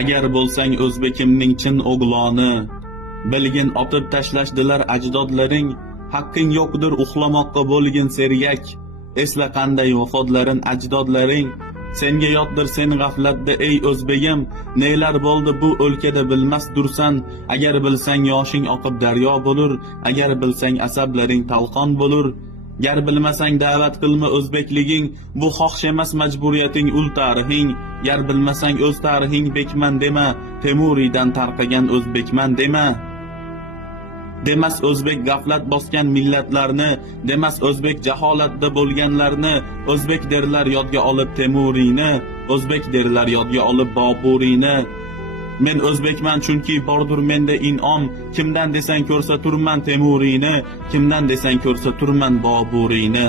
Agar bo'lsang o'zbekimning chin o'g'loni, bilgin otib tashlashdilar ajdodlaring, haqqing yo'qdir uxlamoqqa bo'lgin sergak. Esla qanday vafodlarin ajdodlaring, senga yotdir sen g'aflatda ey o'zbegim, nelar bo'ldi bu o'lkada bilmasdursan. Agar bilsang yoshing oqib daryo bo'lur, agar bilsang asablaring talqon bo'lur. Gar bilmasang da'vat qilma o'zbekliging, bu xohish emas majburiyating ul tarixing. Gar bilmasang o'z tarixing bekman dema, Temuriydan tarqagan o'zbekman dema. Demas o'zbek g'aflat bosgan millatlarni, demas o'zbek jaholatda bo'lganlarni, o'zbek derlar yodga olib Temuriyni, o'zbek derlar yodga olib Boburiyni. Men o'zbekman chunki bordur menda in'om, kimdan desang ko'rsa turman Temuriyni, kimdan desang ko'rsa turman Boburiyni.